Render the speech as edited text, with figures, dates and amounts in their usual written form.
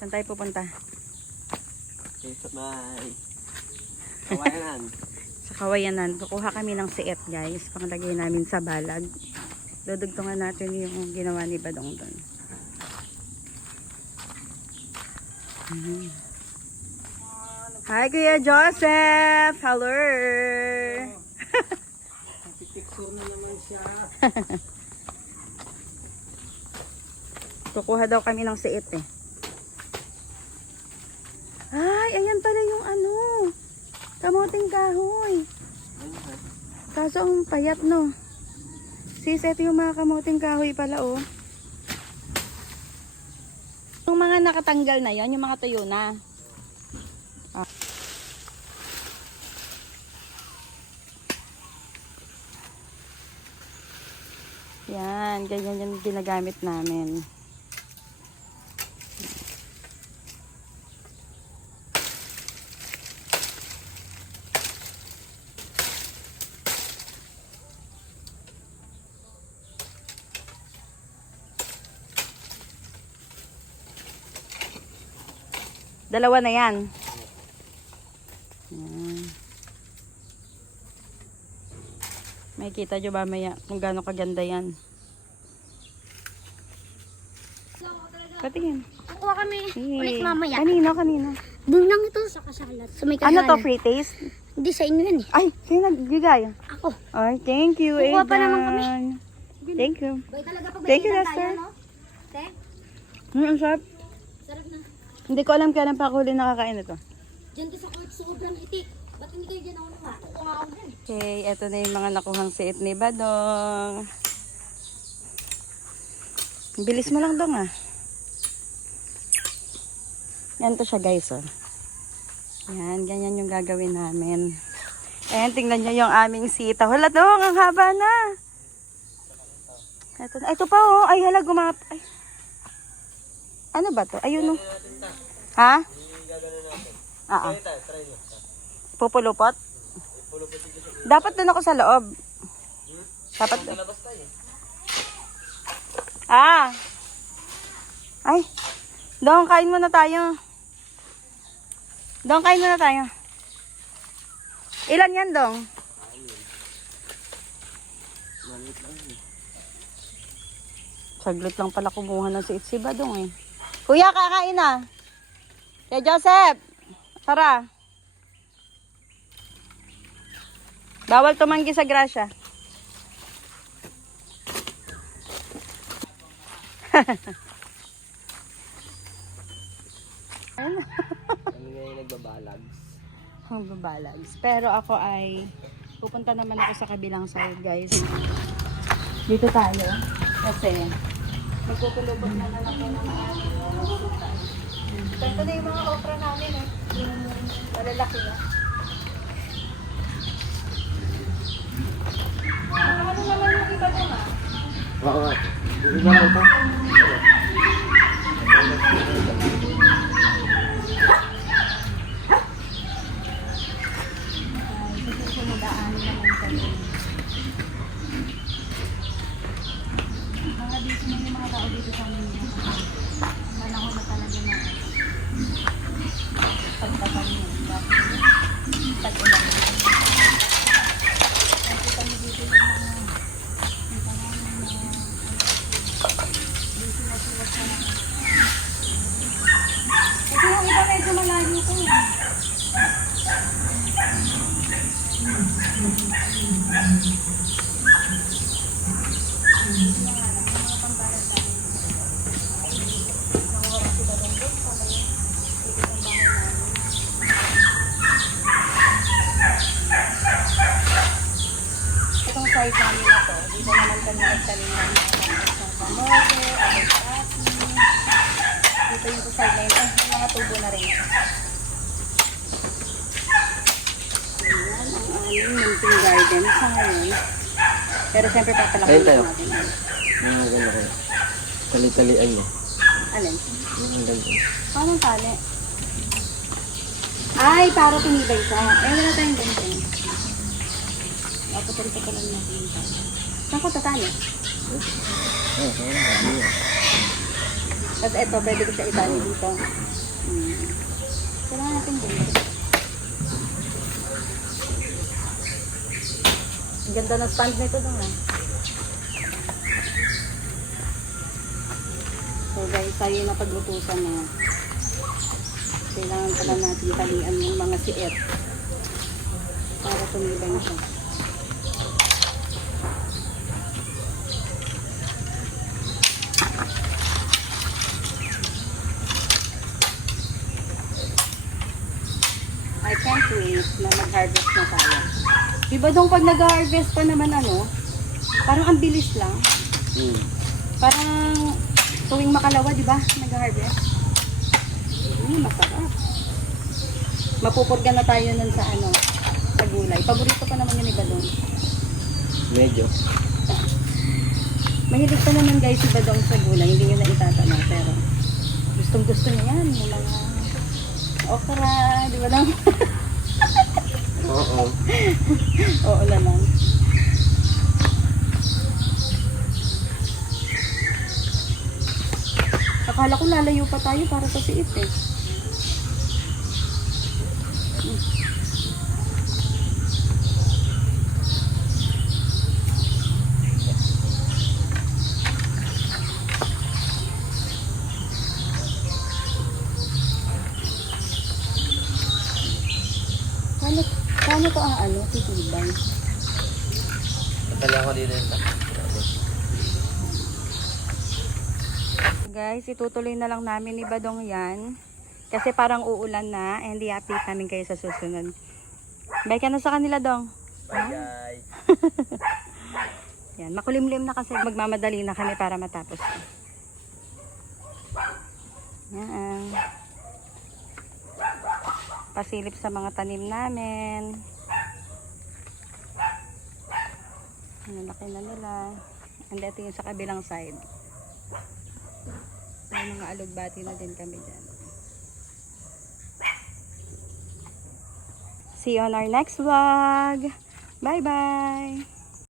Saan tayo pupunta? Okay, bye. Kawayanan. Sa Kawayanan. Kukuha kami ng siet, guys. Panglagay namin sa balag. Dudugtungan natin yung ginawa ni Badong doon. Hi, Kuya Joseph! Hello! Picture na naman siya. Kukuha daw kami ng siet eh. Ay, ayan pala yung ano. Kamuting kahoy. Kaso ang payat, no? Sis, ito yung mga kamuting kahoy pala, oh. Yung mga nakatanggal na yon, yung mga tuyo na. Ah. Yan, ganyan yung ginagamit namin. Dalawa na yan. Yan. May kita nyo ba maya kung gaano kaganda yan. Patingin. Kukuha kami ulit mamaya. Kanino? Doon lang ito sa kasalan. Sa may Ano kasalan. to, free taste? Hindi, sa inyo yan eh. Ay, sino nagbigay? Ako. Ay, thank you, Kukuha pa Aidan. naman kami. Thank you. Bay talaga pag Thank you, tayo, Lester. no? Te? Ang sarap. Sarap na. Hindi ko alam kailan pa ako huli nakakain ito. Diyan ka sa court, sobrang itik. Ba't hindi kayo dyan ako naman? Kukuha ako dyan. Okay, eto na yung mga nakuhang siit ni Badong. Bilis mo lang dong ah. Yan to siya guys oh. Yan, ganyan yung gagawin namin. Ayan, tingnan nyo yung aming sita. Hala dong, ang haba na. Ito pa oh. Ay hala, ay. Ano ba to? Ayun oh. Ha? Pupulupot? Dapat doon ako sa loob. Dapat doon. Ah! Ay! Doon, kain muna tayo. Doon, kain muna tayo. Ilan yan, Dong? Saglit lang pala kumuha ng si Badong eh. Kuya, kakain na. Kaya Joseph, tara. Bawal tumanggi sa grasya. Kami ngayon nagbabalags. Babalags. Pero ako ay pupunta naman ako sa kabilang side, guys. Dito tayo. Kasi magpupulubot na lang ako ng ating suka. Ito na yung mga okra namin, eh. Yung malalaki na. Ano naman yung iba doon, ah? Oo. Iba lang ito. Mga dito na yung mga tao dito sa amin. Malango na talaga na pagtatanim. Pag-ulan. Nakita niyo dito yung ito yung iba medyo malayo ko. Itong side namin na to, dito naman kami nagtanim ng mga kamote, avocado. Dito yung sa side na yun, yung mga tubo na rin. Ayan ang aming munting garden sa ngayon. Pero siyempre papalakin Ayun tayo. natin. Mga gano'n kayo. Tali-talian niya. Alin? Mga gano'n. Paano tali? Ay, para pinibay siya. Eh, wala tayong ganito. Papatalita pa lang natin yung tali. Saan ko tatali? Oo, Tapos ito, pwede ko siya itali dito. Kailangan natin dito. Ang ganda ng stand nito dong ah. So guys, tayo na paglutusan na. Kailangan pala natin talian ng mga siet para tumibay siya. I can't wait na mag-harvest na tayo. Diba dong pag nag-harvest pa naman ano, parang ang bilis lang. Parang tuwing makalawa, di ba? Nag-harvest. Masarap. Mapupurga na tayo nun sa ano, sa gulay. Paborito pa naman yung iba doon. Medyo. Mahilig pa naman guys iba doon sa gulay. Hindi nyo na itatanong. Pero gustong gusto niya yan. Yung mga okra, di ba lang? Oo. Oo naman. Akala ko lalayo pa tayo para sa siit eh. Paano to ang ano? Titibay. Natala ko dito yun. Guys, itutuloy na lang namin ni Badong yan. Kasi parang uulan na. And i-update namin kayo sa susunod. Bye ka na sa kanila, Dong. Bye guys. Yan, makulimlim na kasi magmamadali na kami para matapos. Yan. Pasilip sa mga tanim namin. Ang laki na nila. And ito yung sa kabilang side. May mga alugbati na din kami dyan. See you on our next vlog. Bye bye!